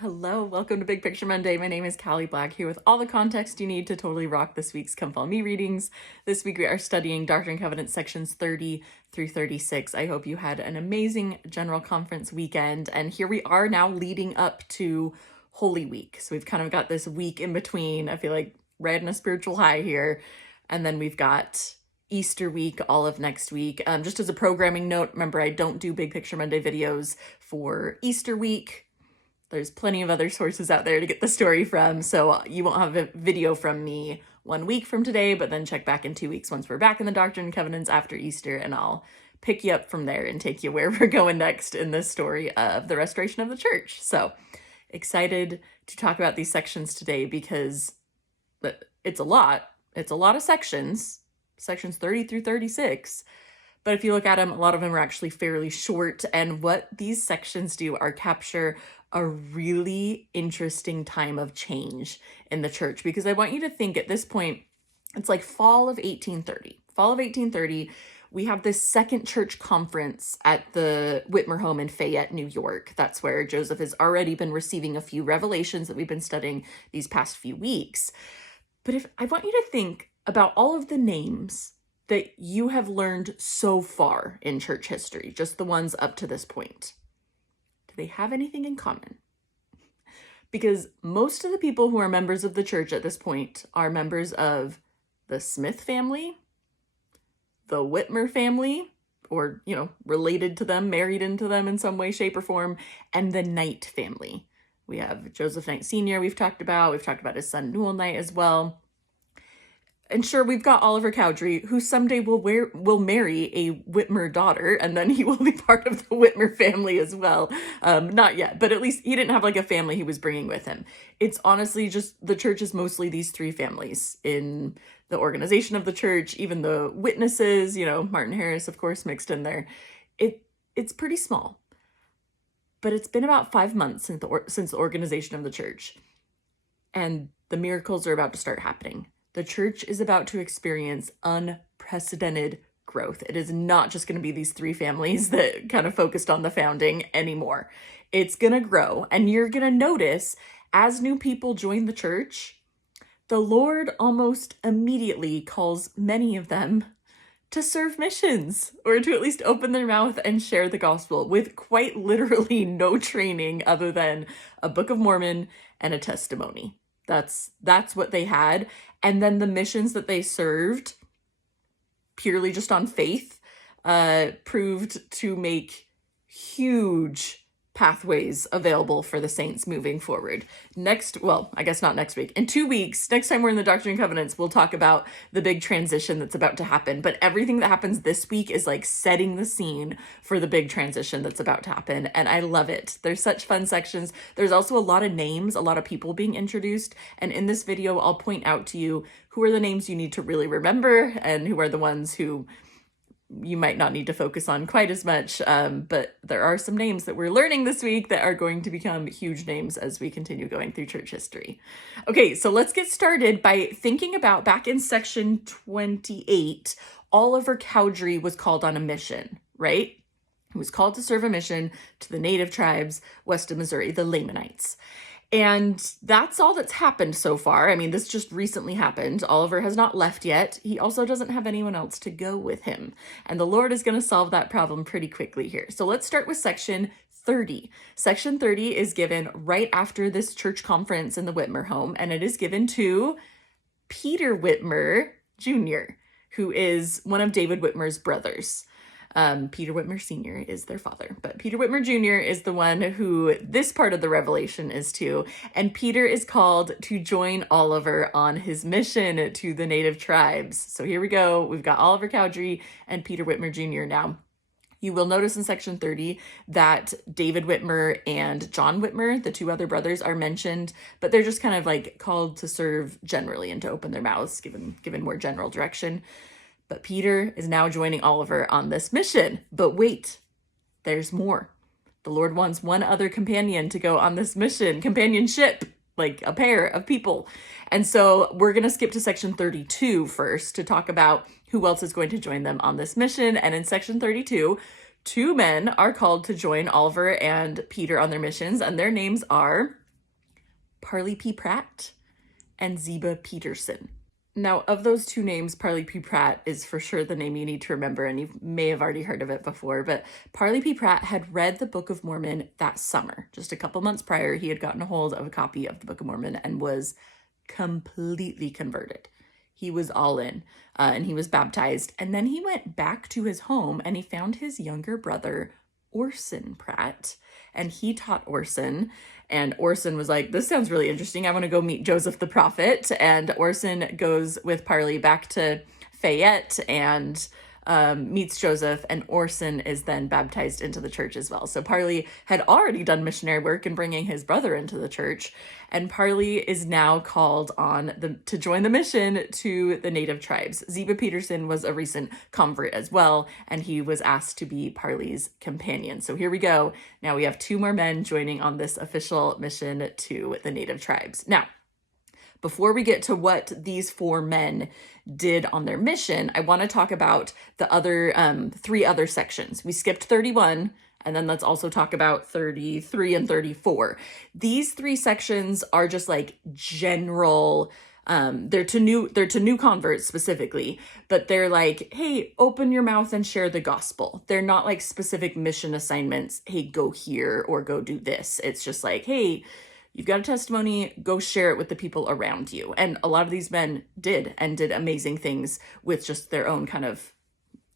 Hello, welcome to Big Picture Monday. My name is Cali Black, here with all the context you need to totally rock this week's Come Follow Me readings. This week we are studying Doctrine and Covenants sections 30 through 36. I hope you had an amazing General Conference weekend, and here we are now leading up to Holy Week. So we've kind of got this week in between. I feel like riding a spiritual high here, and then we've got Easter week all of next week. Just as a programming note, remember I don't do Big Picture Monday videos for Easter week. There's plenty of other sources out there to get the story from, so you won't have a video from me 1 week from today, but then check back in 2 weeks once we're back in the Doctrine and Covenants after Easter, and I'll pick you up from there and take you where we're going next in this story of the restoration of the church. So excited to talk about these sections today because it's a lot. It's a lot of sections 30 through 36. But if you look at them, a lot of them are actually fairly short. And what these sections do are capture a really interesting time of change in the church. Because I want you to think at this point, it's like fall of 1830. Fall of 1830, we have this second church conference at the Whitmer home in Fayette, New York. That's where Joseph has already been receiving a few revelations that we've been studying these past few weeks. But if I want you to think about all of the names that you have learned so far in church history, just the ones up to this point. Do they have anything in common? Because most of the people who are members of the church at this point are members of the Smith family, the Whitmer family, or, related to them, married into them in some way, shape, or form, and the Knight family. We have Joseph Knight Sr. We've talked about his son Newell Knight as well. And sure, we've got Oliver Cowdery, who someday will marry a Whitmer daughter, and then he will be part of the Whitmer family as well. Not yet, but at least he didn't have like a family he was bringing with him. It's honestly just, the church is mostly these three families in the organization of the church, even the witnesses, Martin Harris, of course, mixed in there. It's pretty small, but it's been about 5 months since the organization of the church, and the miracles are about to start happening. The church is about to experience unprecedented growth. It is not just going to be these three families that kind of focused on the founding anymore. It's going to grow, and you're going to notice as new people join the church, the Lord almost immediately calls many of them to serve missions, or to at least open their mouth and share the gospel with quite literally no training other than a Book of Mormon and a testimony. That's what they had. And then the missions that they served, purely just on faith, proved to make huge pathways available for the saints moving forward. I guess not next week. In 2 weeks, next time we're in the Doctrine and Covenants, we'll talk about the big transition that's about to happen. But everything that happens this week is like setting the scene for the big transition that's about to happen. And I love it. There's such fun sections. There's also a lot of names, a lot of people being introduced. And in this video, I'll point out to you who are the names you need to really remember and who are the ones who you might not need to focus on quite as much, but there are some names that we're learning this week that are going to become huge names as we continue going through church history. Okay, so let's get started by thinking about back in section 28, Oliver Cowdery was called on a mission, right? He was called to serve a mission to the native tribes west of Missouri, the Lamanites. And that's all that's happened so far. I mean, this just recently happened. Oliver has not left yet. He also doesn't have anyone else to go with him. And the Lord is going to solve that problem pretty quickly here. So let's start with section 30. Section 30 is given right after this church conference in the Whitmer home, and it is given to Peter Whitmer Jr., who is one of David Whitmer's brothers. Peter Whitmer Sr. is their father, but Peter Whitmer Jr. is the one who this part of the revelation is to, and Peter is called to join Oliver on his mission to the native tribes. So here we go. We've got Oliver Cowdery and Peter Whitmer Jr. now. You will notice in section 30 that David Whitmer and John Whitmer, the two other brothers, are mentioned, but they're just kind of like called to serve generally and to open their mouths, given more general direction. But Peter is now joining Oliver on this mission. But wait, there's more. The Lord wants one other companion to go on this mission, companionship, like a pair of people. And so we're going to skip to section 32 first to talk about who else is going to join them on this mission. And in section 32, 2 men are called to join Oliver and Peter on their missions, and their names are Parley P. Pratt and Ziba Peterson. Now, of those two names, Parley P. Pratt is for sure the name you need to remember, and you may have already heard of it before, but Parley P. Pratt had read the Book of Mormon that summer. Just a couple months prior, he had gotten a hold of a copy of the Book of Mormon and was completely converted. He was all in, and he was baptized. And then he went back to his home and he found his younger brother, Orson Pratt, and he taught Orson. And Orson was like, this sounds really interesting. I want to go meet Joseph the prophet. And Orson goes with Parley back to Fayette and meets Joseph, and Orson is then baptized into the church as well. So Parley had already done missionary work in bringing his brother into the church, and Parley is now called on to join the mission to the native tribes. Ziba Peterson was a recent convert as well, and he was asked to be Parley's companion. So here we go. Now we have 2 more men joining on this official mission to the native tribes. Now, before we get to what these 4 men did on their mission, I want to talk about the other 3 other sections. We skipped 31, and then let's also talk about 33 and 34. These 3 sections are just like general. They're to new converts specifically, but they're like, hey, open your mouth and share the gospel. They're not like specific mission assignments. Hey, go here or go do this. It's just like, hey, you've got a testimony, go share it with the people around you. And a lot of these men did amazing things with just their own kind of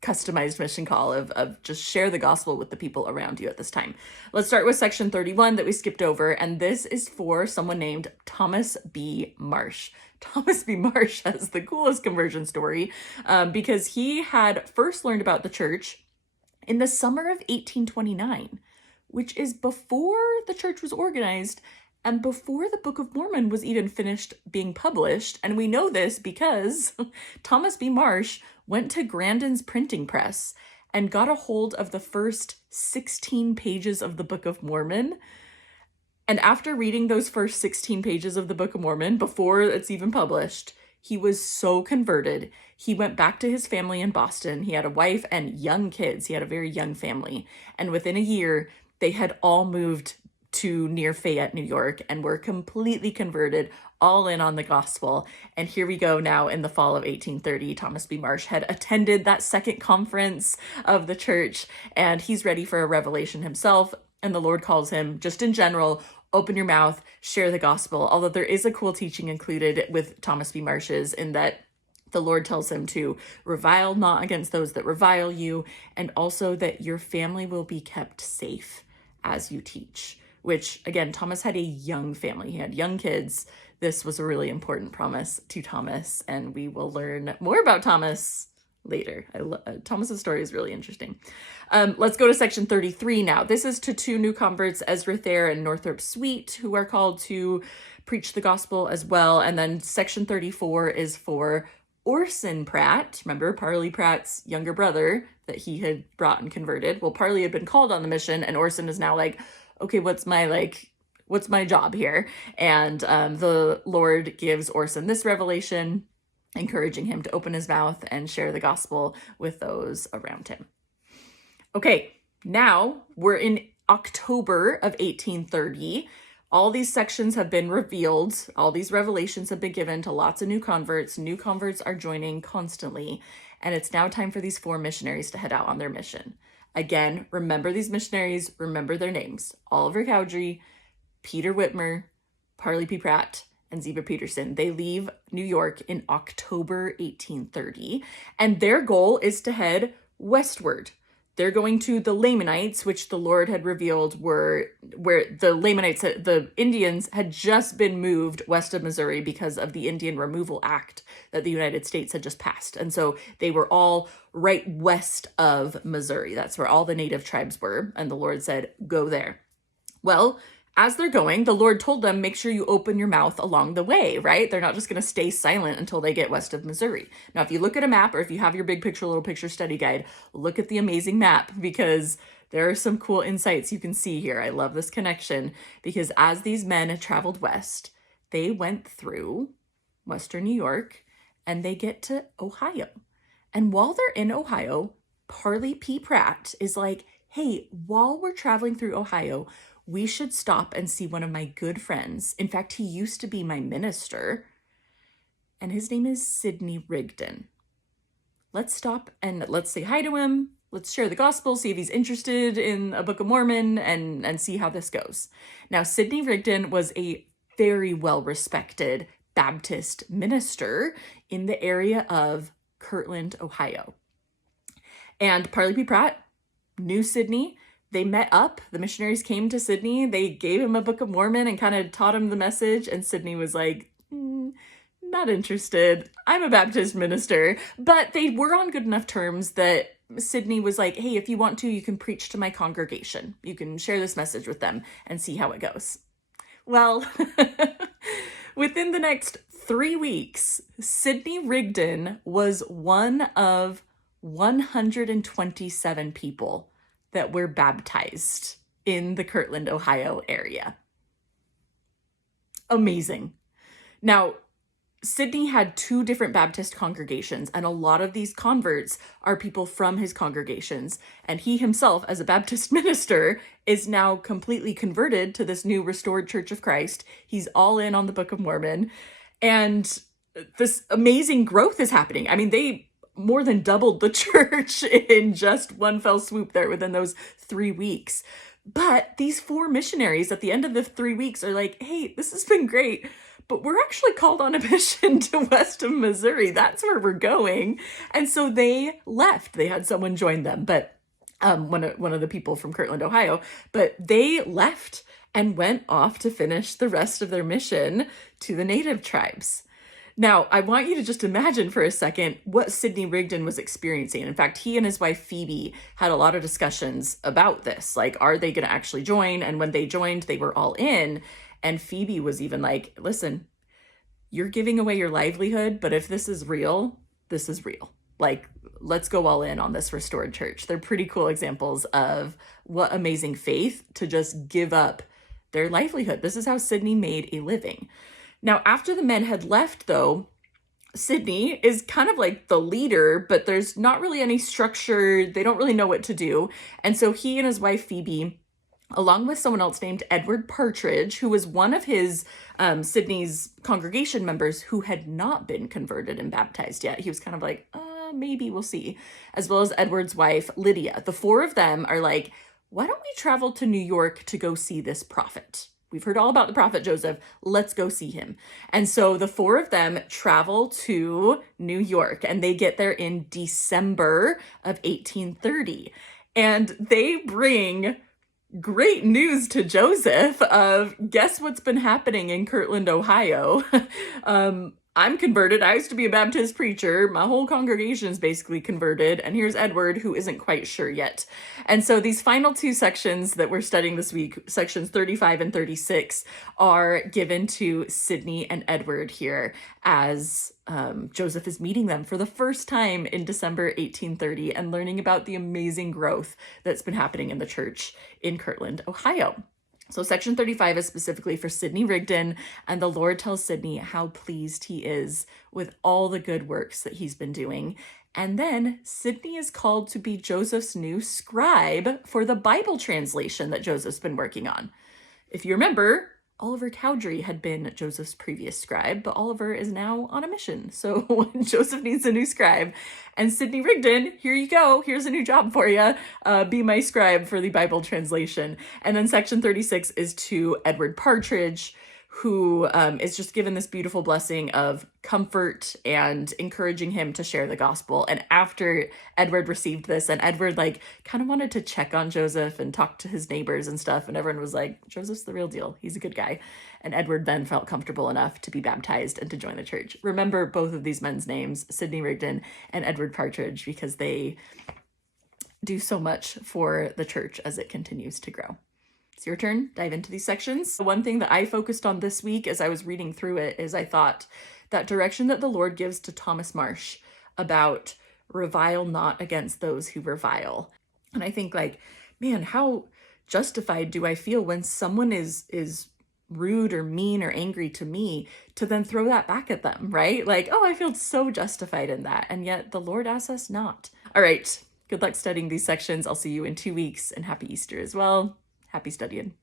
customized mission call of just share the gospel with the people around you at this time. Let's start with section 31 that we skipped over, and this is for someone named Thomas B. Marsh. Thomas B. Marsh has the coolest conversion story because he had first learned about the church in the summer of 1829, which is before the church was organized and before the Book of Mormon was even finished being published. And we know this because Thomas B. Marsh went to Grandin's printing press and got a hold of the first 16 pages of the Book of Mormon. And after reading those first 16 pages of the Book of Mormon, before it's even published, he was so converted. He went back to his family in Boston. He had a wife and young kids. He had a very young family. And within a year, they had all moved to near Fayette, New York, and were completely converted, all in on the gospel. And here we go now in the fall of 1830. Thomas B. Marsh had attended that second conference of the church, and he's ready for a revelation himself. And the Lord calls him, just in general, open your mouth, share the gospel. Although there is a cool teaching included with Thomas B. Marsh's in that the Lord tells him to revile not against those that revile you, and also that your family will be kept safe as you teach. Which, again, Thomas had a young family. He had young kids. This was a really important promise to Thomas, and we will learn more about Thomas later. Thomas's story is really interesting. Let's go to section 33 now. This is to 2 new converts, Ezra Thayer and Northrop Sweet, who are called to preach the gospel as well. And then section 34 is for Orson Pratt, remember Parley Pratt's younger brother that he had brought and converted. Well, Parley had been called on the mission, and Orson is now like, okay, what's my job here? And the Lord gives Orson this revelation, encouraging him to open his mouth and share the gospel with those around him. Okay, now we're in October of 1830. All these sections have been revealed. All these revelations have been given to lots of new converts. New converts are joining constantly. And it's now time for these 4 missionaries to head out on their mission. Again, remember these missionaries, remember their names. Oliver Cowdery, Peter Whitmer, Parley P. Pratt, and Ziba Peterson. They leave New York in October 1830, and their goal is to head westward. They're going to the Lamanites, which the Lord had revealed were where the Lamanites, the Indians, had just been moved west of Missouri because of the Indian Removal Act that the United States had just passed. And so they were all right west of Missouri. That's where all the native tribes were. And the Lord said, go there. Well, as they're going, the Lord told them, make sure you open your mouth along the way, right? They're not just going to stay silent until they get west of Missouri. Now, if you look at a map, or if you have your big picture, little picture study guide, look at the amazing map, because there are some cool insights you can see here. I love this connection, because as these men traveled west, they went through Western New York and they get to Ohio. And while they're in Ohio, Parley P. Pratt is like, hey, while we're traveling through Ohio, We should stop and see one of my good friends. In fact, he used to be my minister, and his name is Sidney Rigdon. Let's stop and let's say hi to him. Let's share the gospel, see if he's interested in a Book of Mormon, and see how this goes. Now, Sidney Rigdon was a very well-respected Baptist minister in the area of Kirtland, Ohio. And Parley P. Pratt knew Sidney. They met up. The missionaries came to Sidney. They gave him a Book of Mormon and kind of taught him the message. And Sidney was like, not interested. I'm a Baptist minister. But they were on good enough terms that Sidney was like, hey, if you want to, you can preach to my congregation. You can share this message with them and see how it goes. Well, within the next 3 weeks, Sidney Rigdon was one of 127 people that were baptized in the Kirtland, Ohio area. Amazing. Now, Sidney had 2 different Baptist congregations, and a lot of these converts are people from his congregations. And he himself, as a Baptist minister, is now completely converted to this new restored Church of Christ. He's all in on the Book of Mormon. And this amazing growth is happening. I mean, they more than doubled the church in just one fell swoop there within those 3 weeks. But these 4 missionaries at the end of the 3 weeks are like, hey, this has been great, but we're actually called on a mission to west of Missouri. That's where we're going. And so they left. They had someone join them, but one of the people from Kirtland, Ohio, but they left and went off to finish the rest of their mission to the native tribes. Now, I want you to just imagine for a second what Sidney Rigdon was experiencing. In fact, he and his wife Phoebe had a lot of discussions about this. Like, are they going to actually join? And when they joined, they were all in. And Phoebe was even like, listen, you're giving away your livelihood, but if this is real, this is real. Like, let's go all in on this restored church. They're pretty cool examples of what amazing faith to just give up their livelihood. This is how Sidney made a living. Now, after the men had left, though, Sidney is kind of like the leader, but there's not really any structure. They don't really know what to do. And so he and his wife, Phoebe, along with someone else named Edward Partridge, who was one of his Sidney's congregation members who had not been converted and baptized yet. He was kind of like, maybe we'll see, as well as Edward's wife, Lydia. The 4 of them are like, why don't we travel to New York to go see this prophet? We've heard all about the prophet Joseph. Let's go see him. And so the 4 of them travel to New York, and they get there in December of 1830. And they bring great news to Joseph of, guess what's been happening in Kirtland, Ohio? I'm converted. I used to be a Baptist preacher. My whole congregation is basically converted. And here's Edward, who isn't quite sure yet. And so these final 2 sections that we're studying this week, sections 35 and 36, are given to Sidney and Edward here as Joseph is meeting them for the first time in December 1830 and learning about the amazing growth that's been happening in the church in Kirtland, Ohio. So section 35 is specifically for Sidney Rigdon, and the Lord tells Sidney how pleased he is with all the good works that he's been doing. And then Sidney is called to be Joseph's new scribe for the Bible translation that Joseph's been working on. If you remember, Oliver Cowdery had been Joseph's previous scribe, but Oliver is now on a mission. So Joseph needs a new scribe. And Sidney Rigdon, here you go. Here's a new job for you. Be my scribe for the Bible translation. And then section 36 is to Edward Partridge, who is just given this beautiful blessing of comfort and encouraging him to share the gospel. And after Edward received this, and Edward kind of wanted to check on Joseph and talk to his neighbors and stuff, and everyone was like, Joseph's the real deal. He's a good guy. And Edward then felt comfortable enough to be baptized and to join the church. Remember both of these men's names, Sidney Rigdon and Edward Partridge, because they do so much for the church as it continues to grow. It's your turn. Dive into these sections. The one thing that I focused on this week as I was reading through it is I thought that direction that the Lord gives to Thomas Marsh about revile not against those who revile. And I think man, how justified do I feel when someone is rude or mean or angry to me to then throw that back at them, right? I feel so justified in that. And yet the Lord asks us not. All right. Good luck studying these sections. I'll see you in 2 weeks, and happy Easter as well. Happy studying.